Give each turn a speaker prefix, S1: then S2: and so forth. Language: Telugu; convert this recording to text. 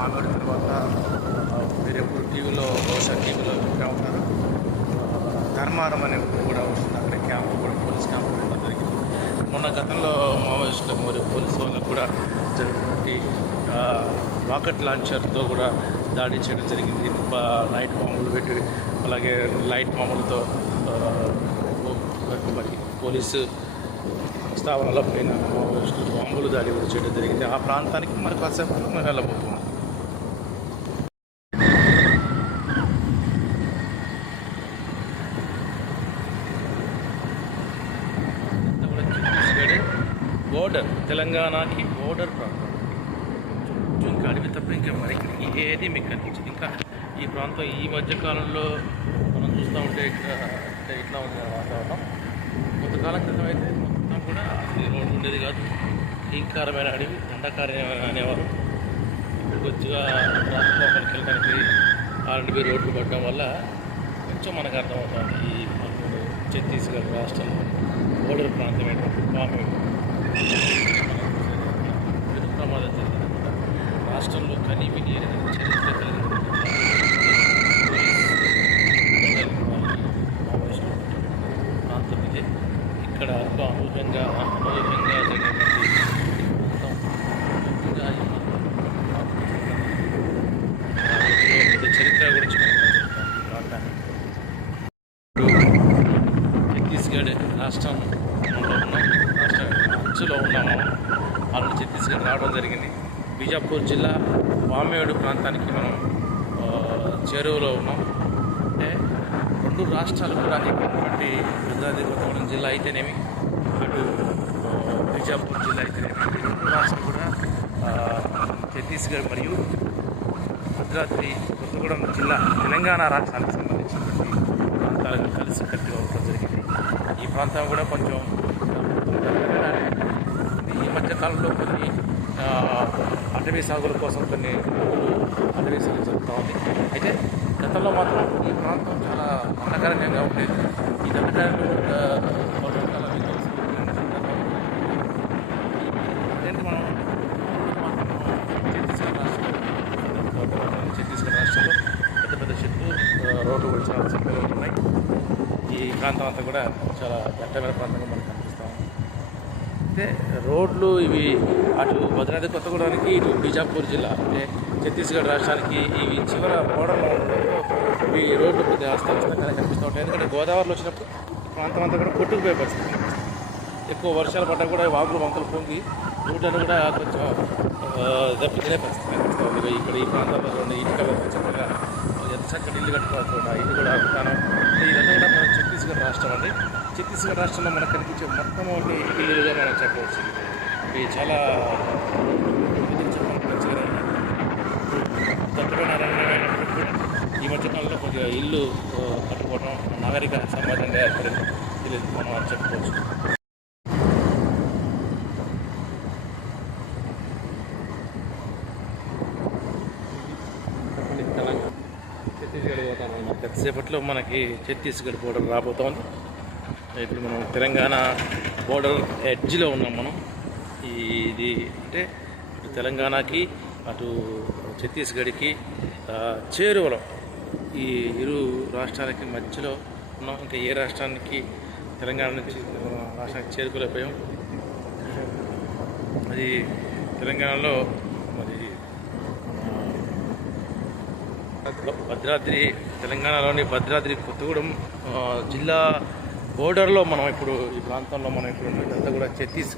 S1: కామెడీ తర్వాత మీరు ఎప్పుడు టీవీలో బహుశా టీవీలో చూసే ఉంటారు? ధర్మారం అనే కూడా వస్తుంది. అక్కడ క్యాంప్ కూడా పోలీస్ క్యాంప్ కూడా జరిగింది. మొన్న గతంలో మావోయిస్టులు మరియు పోలీసు వాళ్ళు కూడా జరిగినటువంటి రాకెట్ లాంచర్తో కూడా దాడి చేయడం జరిగింది. నైట్ మామూలు పెట్టి అలాగే లైట్ బాంబులతో మరి పోలీసు స్థావరాల పోయిన మావోయిస్టులు బాంబులు దాడి కూడా చేయడం జరిగింది. ఆ ప్రాంతానికి మరి కాసేపు మేము వెళ్ళబోతున్నాం బోర్డర్ తెలంగాణకి బోర్డర్ ప్రాంతం. చుట్టూ ఇంకా అడవి తప్ప ఇంకా మరి ఏది మీకు కనిపించదు ఇంకా ఈ ప్రాంతం ఈ మధ్య కాలంలో మనం చూస్తూ ఉంటే ఇక్కడ అంటే ఇట్లా ఉంది వాతావరణం. కొంతకాలం క్రితం అయితే మొత్తం కూడా ఈ రోడ్డు ఉండేది కాదు. భీంకరమైన అడవి దండకార్యం అనేవారు ఇక్కడికి వచ్చి లోపలికి వెళ్ళడానికి ఆర్ఎండ్బి రోడ్డు పడడం వల్ల కొంచెం మనకు అర్థమవుతుంది. ఈ ఛత్తీస్గఢ్ రాష్ట్రం బోర్డర్ ప్రాంతం పాము పెను ప్రమాదం రాష్ట్రంలో కని చరిత్ర ప్రాంతం ఇక్కడ ఎంతో జరిగినటువంటి చరిత్ర గురించి ఛత్తీస్గఢ్ రాష్ట్రంలో ఉన్నాం. రాష్ట్ర ఉన్నాము వాళ్ళు ఛత్తీస్గఢ్ రావడం జరిగింది. బీజాపూర్ జిల్లా వామేడు ప్రాంతానికి మనం చేరువలో ఉన్నాం. అంటే రెండు రాష్ట్రాలు కూడా ఉన్నటువంటి భద్రాద్రి జిల్లా అయితేనేమి అటు బీజాపూర్ జిల్లా అయితేనేమి. రెండు రాష్ట్రాలు కూడా ఛత్తీస్గఢ్ మరియు భద్రాద్రి కొత్తగూడెం జిల్లా తెలంగాణ రాష్ట్రానికి సంబంధించినటువంటి ప్రాంతాలను కలిసి కట్టి ఉండడం జరిగింది. ఈ ప్రాంతం కూడా కొంచెం కాలంలో కొన్ని అటవీ సాగుల కోసం కొన్ని అటవీ సాగు జరుగుతూ ఉంది. అయితే గతంలో మాత్రం ఈ ప్రాంతం చాలా ఆహ్లాదకరంగా ఉండేది. ఈ దండకాయలు వర్షాకాలం మీకు తెలుసు. అదేంటి మనం ఛత్తీస్గఢ్ రాష్ట్రంలో ఛత్తీస్గఢ్ రాష్ట్రంలో పెద్ద పెద్ద చెట్లు ఆ, రోడ్లు కూడా చాలా చక్కగా ఉన్నాయి. ఈ ప్రాంతం అంతా కూడా చాలా దట్టమైన ప్రాంతంగా మనకు అయితే రోడ్లు ఇవి అటు భద్రాద్రి కొత్తగూడానికి ఇటు బీజాపూర్ జిల్లా అంటే ఛత్తీస్గఢ్ రాష్ట్రానికి ఇవి చివర బోర్డర్లో ఉండడంతో ఇవి రోడ్లు కొద్దిగా అస్తవ్యస్తంగానే కనిపిస్తూ ఉంటాయి. ఎందుకంటే గోదావరిలో వచ్చినప్పుడు ప్రాంతం అంతా కూడా కొట్టుకుపోయే పరిస్థితి ఎక్కువ వర్షాలు పడ్డా కూడా వాగులు వంకలు పొంగి రోడ్లను కూడా కొంచెం ఆ, దెబ్బతినే పరిస్థితి కనిపిస్తూ ఉంది. ఇక్కడ ఈ ప్రాంతంలో ఉన్న ఇటుకలు చక్కగా ఎంత చక్కటి ఇల్లు కట్టుకోవచ్చు ఇల్లు కూడా ఉంటాను ఇదంతా కూడా మనం ఛత్తీస్గఢ్ రాష్ట్రం అండి. ఛత్తీస్గఢ్ రాష్ట్రంలో మనకు కనిపించే మొత్తం ఇల్లుగా మనం చెప్పవచ్చు ఇవి చాలా దట్టమైన కూడా ఈ మధ్యకాలంలో కొద్దిగా ఇల్లు కట్టుకోవడం నాగరిక సమాజంగా ఏర్పడింది. తెలియదు మనం అని చెప్పుకోవచ్చు ఛత్తీస్గఢ్ పోతాను కొద్దిసేపట్లో మనకి ఛత్తీస్గఢ్ బోర్డర్ రాబోతోంది. ఇప్పుడు మనం తెలంగాణ బోర్డర్ ఎడ్జ్లో ఉన్నాం మనం. ఇది అంటే ఇటు తెలంగాణకి అటు ఛత్తీస్గఢ్కి చేరువలం చేరువలో ఈ ఇరు రాష్ట్రాలకి మధ్యలో ఉన్నాం. ఇంకా ఏ రాష్ట్రానికి తెలంగాణ నుంచి రాష్ట్రానికి చేరుకోలేకపోయాం. అది తెలంగాణలో మరి భద్రాద్రి తెలంగాణలోని భద్రాద్రి కొత్తగూడెం జిల్లా బోర్డర్లో మనం ఇప్పుడు ఈ ప్రాంతంలో మనం ఇప్పుడు ఉన్నదంతా కూడా చెత్తీస్